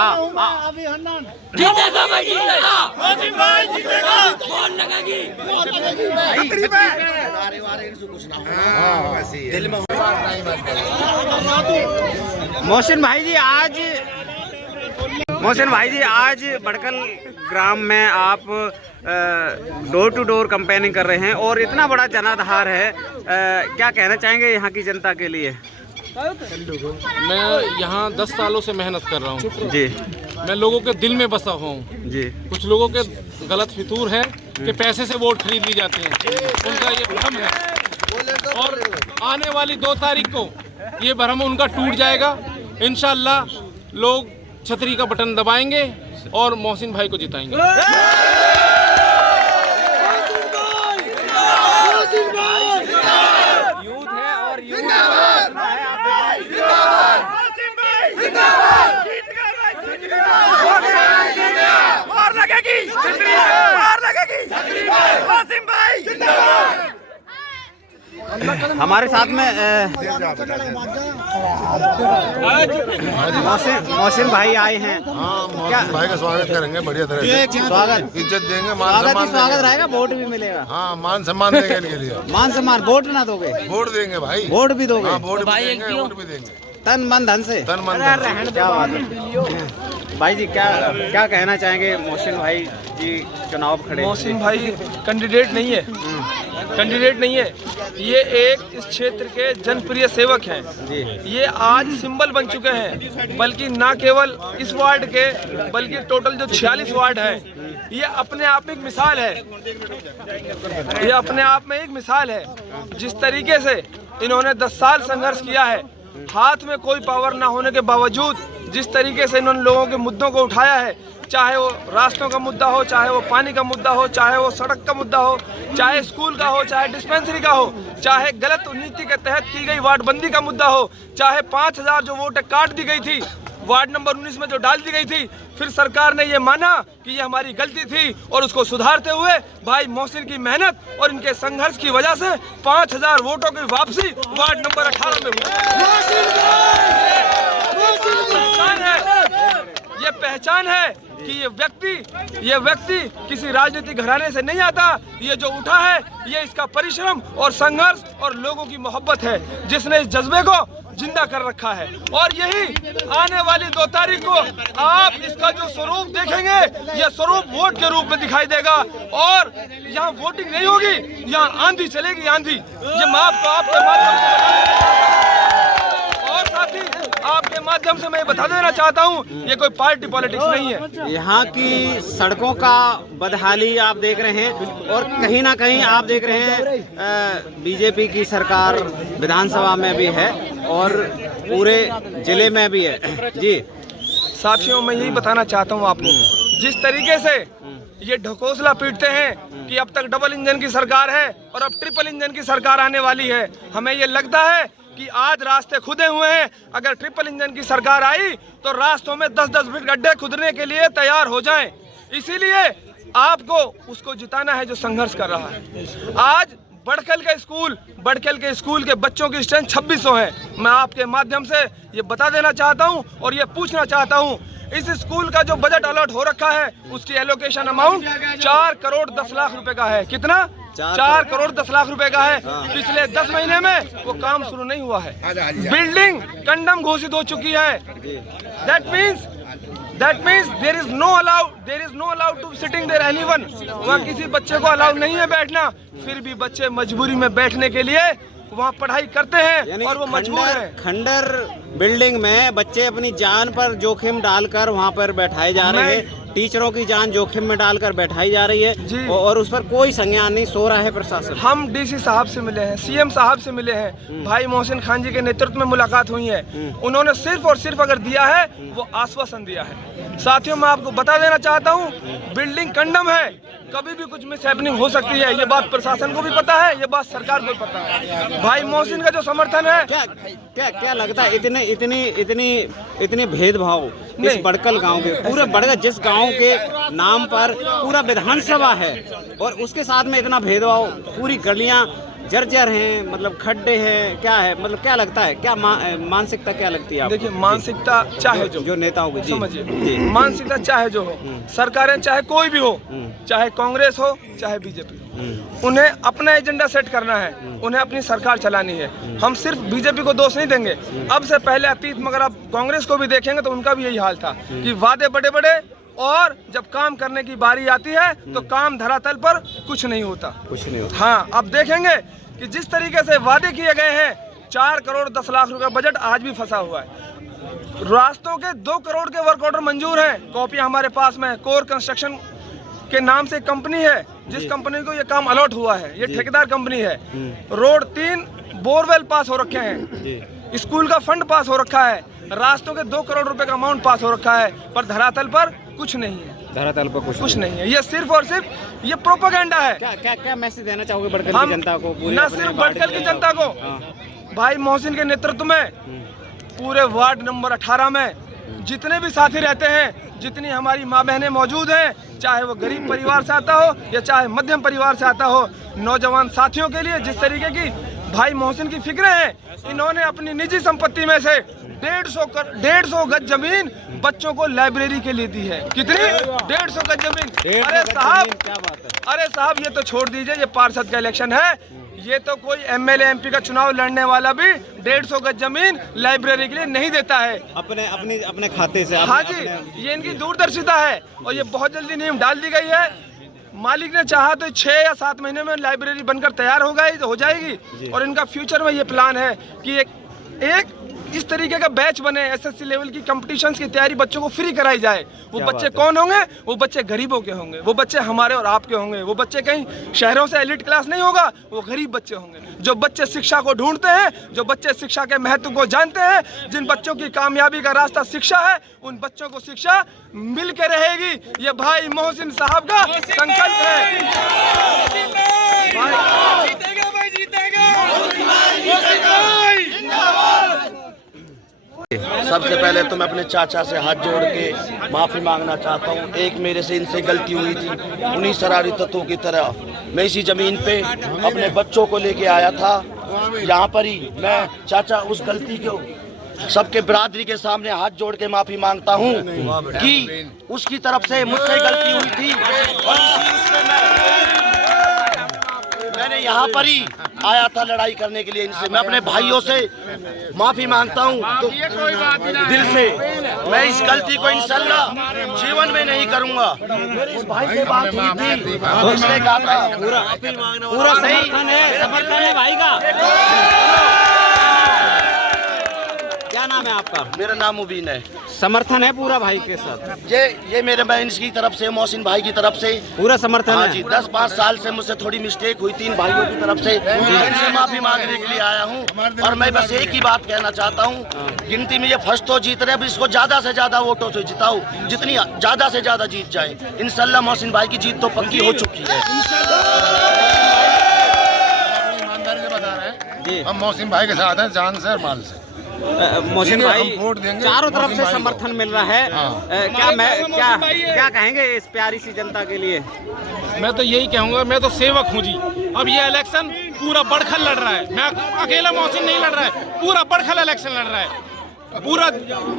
अभी हन्नान जीतेगा भाई, जीतेगा मोदी भाई, जीतेगा कौन लगेगी मोहसिन भाई जी आज बड़कल ग्राम में आप डोर टू डोर कैंपेनिंग कर रहे हैं और इतना बड़ा जनाधार है, क्या कहना चाहेंगे यहाँ की जनता के लिए? मैं यहाँ 10 सालों से मेहनत कर रहा हूँ जी। मैं लोगों के दिल में बसा हुआ हूँ जी। कुछ लोगों के गलत फितूर है कि पैसे से वोट खरीद ली जाती है, उनका ये भ्रम है और आने वाली 2 तारीख को ये भ्रम उनका टूट जाएगा। इंशाल्लाह लोग छतरी का बटन दबाएंगे और मोहसिन भाई को जिताएंगे। यूथ है और हमारे साथ में मोहसिन भाई आए हैं। क्या भाई का स्वागत करेंगे बढ़िया तरह से, स्वागत इज्जत देंगे, स्वागत रहेगा, वोट भी मिलेगा। हाँ मान सम्मान देंगे इनके लिए। मान सम्मान, वोट ना दोगे? वोट देंगे भाई, वोट भी दोगे? हाँ, वोट भी देंगे तन मन धन से। तन मन धन से। क्या बात है भाई जी, क्या कहना चाहेंगे? मोहसिन भाई जी चुनाव खड़े। मोहसिन भाई कैंडिडेट नहीं है, कैंडिडेट नहीं है, ये एक इस क्षेत्र के जनप्रिय सेवक हैं। ये आज सिंबल बन चुके हैं, बल्कि ना केवल इस वार्ड के बल्कि टोटल जो 46 वार्ड है, ये अपने आप में एक मिसाल है। ये अपने आप में एक मिसाल है। जिस तरीके से इन्होंने 10 साल संघर्ष किया है, हाथ में कोई पावर ना होने के बावजूद जिस तरीके से इन्होंने लोगों के मुद्दों को उठाया है, चाहे वो रास्तों का मुद्दा हो, चाहे वो पानी का मुद्दा हो, चाहे वो सड़क का मुद्दा हो, चाहे स्कूल का हो, चाहे डिस्पेंसरी का हो, चाहे गलत नीति के तहत की गई वार्ड बंदी का मुद्दा हो, चाहे 5000 जो वोटें काट दी गई थी वार्ड नंबर 19 में जो डाल दी गई थी, फिर सरकार ने ये माना कि ये हमारी गलती थी और उसको सुधारते हुए भाई मोहसिन की मेहनत और इनके संघर्ष की वजह से 5000 वोटों की वापसी वार्ड नंबर 18 में हुई। ये पहचान है कि ये व्यक्ति किसी राजनीतिक घराने से नहीं आता। ये जो उठा है ये इसका परिश्रम और संघर्ष और लोगों की मोहब्बत है जिसने इस जज्बे को जिंदा कर रखा है। और यही आने वाली 2 तारीख को आप इसका जो स्वरूप देखेंगे, यह स्वरूप वोट के रूप में दिखाई देगा। और यहाँ वोटिंग नहीं होगी, यहाँ आंधी चलेगी, आंधी। ये मैं आपको आपके माध्यम से और साथ ही आपके माध्यम से मैं बता देना चाहता हूँ, ये कोई पार्टी पॉलिटिक्स नहीं है। यहाँ की सड़कों का बदहाली आप देख रहे हैं और कहीं ना कहीं आप देख रहे हैं बीजेपी की सरकार विधानसभा में भी है और पूरे जिले में भी है। जी साथियों, मैं यही बताना चाहता हूँ आपको, जिस तरीके से ये ढकोसला पीटते हैं कि अब तक डबल इंजन की सरकार है और अब ट्रिपल इंजन की सरकार आने वाली है, हमें ये लगता है कि आज रास्ते खुदे हुए हैं। अगर ट्रिपल इंजन की सरकार आई तो रास्तों में 10-10 फीट गड्ढे खुदने के लिए तैयार हो जाएं। इसीलिए आपको उसको जिताना है जो संघर्ष कर रहा है। आज बड़कल के स्कूल के बच्चों की स्ट्रेंथ 2600 है। मैं आपके माध्यम से ये बता देना चाहता हूँ और ये पूछना चाहता हूँ, इस स्कूल का जो बजट अलॉट हो रखा है उसकी एलोकेशन अमाउंट 4 करोड़ 10 लाख रुपए का है। कितना? 4 करोड़ 10 लाख रुपए का है। पिछले 10 महीने में वो काम शुरू नहीं हुआ है। बिल्डिंग कंडम घोषित हो चुकी है। That means there is no allowed to sitting there anyone। वहाँ किसी बच्चे को अलाउ नहीं है बैठना, फिर भी बच्चे मजबूरी में बैठने के लिए वहाँ पढ़ाई करते हैं और वो मजबूर है। खंडर बिल्डिंग में बच्चे अपनी जान पर जोखिम डालकर वहाँ पर बैठाए जा रहे हैं, टीचरों की जान जोखिम में डालकर बैठाई जा रही है और उस पर कोई संज्ञान नहीं, सो रहा है प्रशासन। हम डीसी साहब से मिले हैं, सीएम साहब से मिले हैं, भाई मोहसिन खान जी के नेतृत्व में मुलाकात हुई है। उन्होंने सिर्फ और सिर्फ अगर दिया है वो आश्वासन दिया है। साथियों, मैं आपको बता देना चाहता हूँ, बिल्डिंग कंडम है, कभी भी कुछ मिस हैपनिंग हो सकती है। ये बात प्रशासन को भी पता है, ये बात सरकार को भी पता है। भाई मोहसिन का जो समर्थन है, क्या लगता है इतनी भेदभाव इस बड़कल गांव के, पूरे बड़कल जिस गांव के नाम पर पूरा विधानसभा है और उसके साथ में इतना भेदभाव, पूरी गलियां जर्जर हैं, मतलब खड्डे हैं, क्या है, मतलब क्या लगता है, क्या मानसिकता क्या लगती है आपको? देखिए, मानसिकता चाहे जो नेताओं की, समझिए, मानसिकता चाहे जो हो, सरकारें चाहे कोई भी हो, चाहे कांग्रेस हो चाहे बीजेपी हो, उन्हें अपना एजेंडा सेट करना है, उन्हें अपनी सरकार चलानी है। हम सिर्फ बीजेपी को दोष नहीं देंगे, अब से पहले अतीत में अगर आप कांग्रेस को भी देखेंगे तो उनका भी यही हाल था कि वादे बड़े बड़े और जब काम करने की बारी आती है तो काम धरातल पर कुछ नहीं होता। हाँ, अब देखेंगे कि जिस तरीके से वादे किए गए हैं, 4 करोड़ 10 लाख रुपए बजट आज भी फंसा हुआ है। रास्तों के 2 करोड़ के वर्क ऑर्डर मंजूर हैं, कॉपियां हमारे पास में। कोर कंस्ट्रक्शन के नाम से कंपनी है, जिस कंपनी को ये काम अलॉट हुआ है, ये ठेकेदार कंपनी है। रोड 3 बोरवेल पास हो रखे हैं, स्कूल का फंड पास हो रखा है, रास्तों के 2 करोड़ रुपए का अमाउंट पास हो रखा है, पर धरातल पर कुछ नहीं है। धरातल पर कुछ नहीं है। ये सिर्फ और सिर्फ ये प्रोपेगेंडा है। क्या मैसेज देना चाहोगे बड़कल की जनता को? न सिर्फ बड़कल की जनता को, भाई मोहसिन के नेतृत्व में पूरे वार्ड नंबर 18 में जितने भी साथी रहते हैं, जितनी हमारी माँ बहनें मौजूद हैं, चाहे वो गरीब परिवार से आता हो या चाहे मध्यम परिवार से आता हो, नौजवान साथियों के लिए जिस तरीके की भाई मोहसिन की फिक्रें हैं, इन्होंने अपनी निजी संपत्ति में से 150 गज जमीन बच्चों को लाइब्रेरी के लिए दी है। कितनी? 150 गज जमीन। अरे साहब, क्या बात है? अरे साहब, ये तो छोड़ दीजिए, ये पार्षद का इलेक्शन है, ये तो कोई एमएलए एमपी का चुनाव लड़ने वाला भी 150 गज जमीन लाइब्रेरी के लिए नहीं देता है अपने खाते से। हाँ जी, ये इनकी दूरदर्शिता है और ये बहुत जल्दी नींव डाल दी गई है। मालिक ने चाहा तो 6 या 7 महीने में लाइब्रेरी बनकर तैयार हो जाएगी और इनका फ्यूचर में ये प्लान है कि एक इस तरीके का बैच बने, एसएससी लेवल की कंपटीशंस की तैयारी बच्चों को फ्री कराई जाए। वो बच्चे कौन होंगे? वो बच्चे गरीबों के होंगे, वो बच्चे हमारे और आपके होंगे, वो बच्चे कहीं शहरों से एलिट क्लास नहीं होगा, वो गरीब बच्चे होंगे। जो बच्चे शिक्षा को ढूंढते हैं, जो बच्चे शिक्षा के महत्व को जानते हैं, जिन बच्चों की कामयाबी का रास्ता शिक्षा है, उन बच्चों को शिक्षा मिल के रहेगी। ये भाई मोहसिन साहब का संकल्प है। सबसे पहले तो मैं अपने चाचा से हाथ जोड़ के माफ़ी मांगना चाहता हूँ। एक मेरे से इनसे गलती हुई थी, उन्हीं शरारती तत्वों की तरह मैं इसी ज़मीन पे अपने बच्चों को लेके आया था। यहाँ पर ही मैं चाचा उस गलती को सबके बिरादरी के सामने हाथ जोड़ के माफ़ी मांगता हूँ कि उसकी तरफ से मुझसे गलती हुई थी और इसी उसमें मैंने यहाँ पर ही आया था लड़ाई करने के लिए इनसे। मैं अपने भाइयों से माफ़ी मांगता हूँ तो दिल से। मैं इस गलती को इंशाल्लाह जीवन में नहीं करूँगा। उस भाई से बात हुई थी, उसने कहा था पूरा समर्थन है भाई का। क्या नाम है आपका? मेरा नाम मुबीन है। समर्थन है पूरा भाई के साथ? ये मेरे बहन की तरफ से, मोहसिन भाई की तरफ से पूरा समर्थन हाँ है। जी, 10-5 साल से मुझसे थोड़ी मिस्टेक हुई थी इन भाइयों की तरफ से, इनसे माफी मांगने के लिए आया हूँ। और मैं बस एक ही बात कहना चाहता हूँ, गिनती में ये फर्स्ट तो जीत रहे, अब इसको ज्यादा से ज्यादा वोटों से जिताओ, जितनी ज्यादा से ज्यादा जीत जाए। इंशाल्लाह मोहसिन भाई की जीत तो पक्की हो चुकी है। ईमानदारी से बता रहे हैं, हम मोहसिन भाई के साथ हैं, जान से और माल से। मोहसिन भाई, चारों तरफ से समर्थन मिल रहा है। क्या कहेंगे इस प्यारी सी जनता के लिए? मैं तो यही कहूँगा, मैं तो सेवक हूँ जी। अब ये इलेक्शन पूरा बड़खल लड़ रहा है, मैं अकेला मोहसिन नहीं लड़ रहा है, पूरा बड़खल इलेक्शन लड़ रहा है। पूरा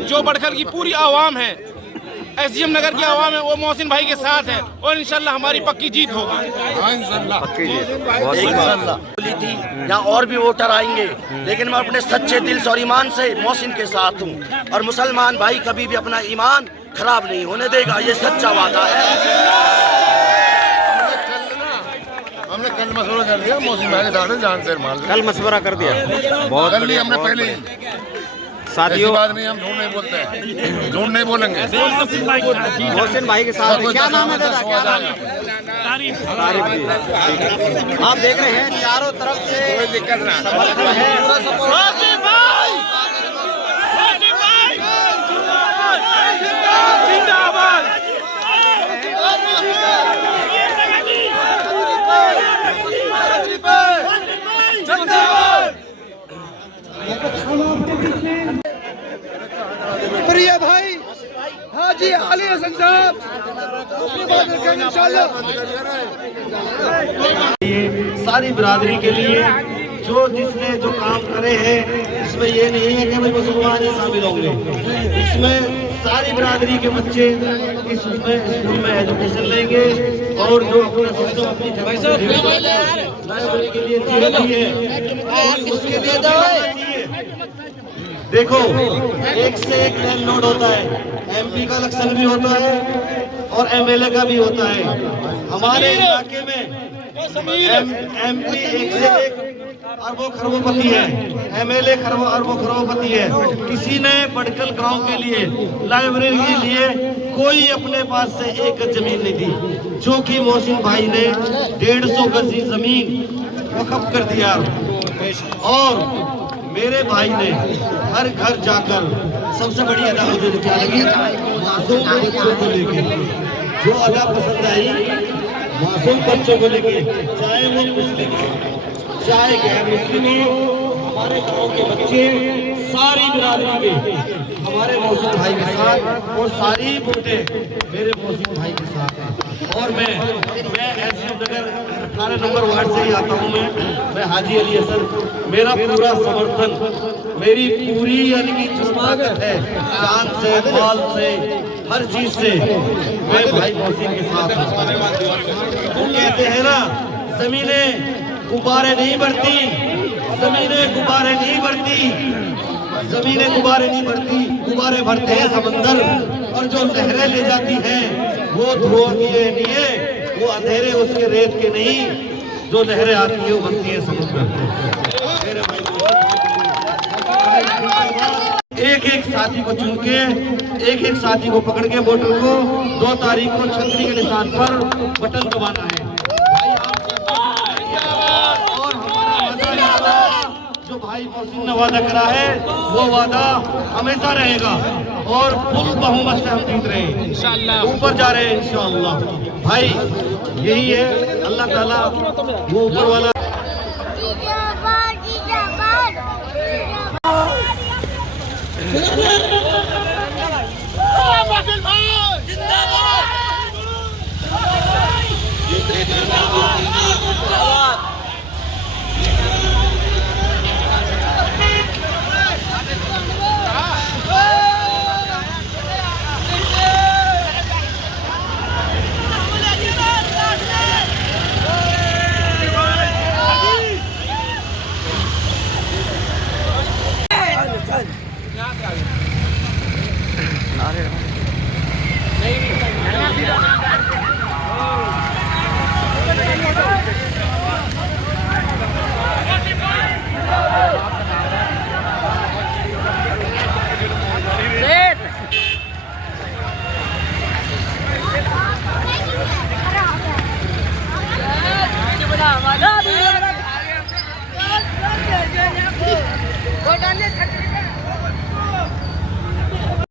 जो बड़खल की पूरी आवाम है, एसडीएम नगर की आवाम है, वो मोहसिन भाई के साथ है और इंशाल्लाह हमारी पक्की जीत होगी। पक्की जीत। बोली थी यहाँ और भी वोटर आएंगे, लेकिन मैं अपने सच्चे दिल से और ईमान से मोहसिन के साथ हूँ और मुसलमान भाई कभी भी अपना ईमान खराब नहीं होने देगा, ये सच्चा वादा है। हमने कल मशवरा कर दिया, मोहसिन भाई के साथ जान से माल। कल मशवरा कर दिया, बहुत कल हमने पहले साथियों। बात नहीं, हम झूठ नहीं बोलते हैं, झूठ नहीं बोलेंगे। मोहसिन भाई के साथ क्या नाम है दादा? क्या नाम है? तारीफ जी। आप देख रहे हैं चारों तरफ से समर्थन है। प्रिय भाई हाजी अली हसन साहब अपनी बात रखेंगे इंशाल्लाह। सारी बिरादरी के लिए जो जिसने जो काम करे हैं, इसमें ये नहीं है कि भाई मुसलमान ही शामिल होंगे, इसमें सारी बिरादरी के बच्चे इस स्कूल में एजुकेशन लेंगे और जो अपना सिस्टम अपनी जगह से लाइब्रेरी के लिए चाहिए उसके लिए चाहिए। देखो, एक से एक लैंड लोड होता है, एमपी का इलेक्शन भी होता है और एमएलए का भी होता है। हमारे इलाके में एमपी एक से एक अरबों खरबोपति है, एमएलए अरबों खरबोपति है। किसी ने बड़कल गांव के लिए लाइब्रेरी के लिए कोई अपने पास से एक जमीन नहीं दी, जो कि मोहसिन भाई ने 150 गज जमीन वक्फ कर दिया। और मेरे भाई ने हर घर जाकर सबसे बड़ी अदा मुझे क्या लगी, मासूम बच्चों को लेके जो अदा पसंद आई, मासूम बच्चों को लेके, चाहे वो मुस्लिम हो चाहे गैर मुस्लिम हो, हमारे गांव के बच्चे सारी बिरादरी के हमारे मोहसिन भाई के साथ और सारी वोटें मेरे मोहसिन भाई के साथ हैं। और मैं एसएम नगर 18 नंबर वार्ड से ही आता हूँ। मैं हाजी अली हसन, मेरा पूरा समर्थन, मेरी पूरी यानी कि जो ताकत है, जान से माल से हर चीज से मैं भाई मोहसिन के साथ हूँ। वो कहते हैं ना, जमीनें गुब्बारे नहीं बढ़ती, जमीनें गुब्बारे नहीं बढ़ती, जमीनें गुब्बारे नहीं बढ़ती, गुब्बारे भरते हैं समंदर। और जो लहरें ले जाती हैं वो धुआं की नहीं है, वो अंधेरे उसके रेत के नहीं, जो लहरें आती है वो बनती है समुद्र। मेरे भाई एक एक साथी को चुन के, एक एक साथी को पकड़ के वोटर को 2 तारीख को छतरी के निशान पर बटन दबाना है। जो भाई मोहसिन ने वादा करा है वो वादा हमेशा रहेगा और फुल बहुमत से हम जीत रहे हैं इंशाअल्लाह, ऊपर जा रहे हैं इंशाअल्लाह। भाई यही है, अल्लाह ताला वो ऊपर वाला। जिंदाबाद, जिंदाबाद, जिंदाबाद।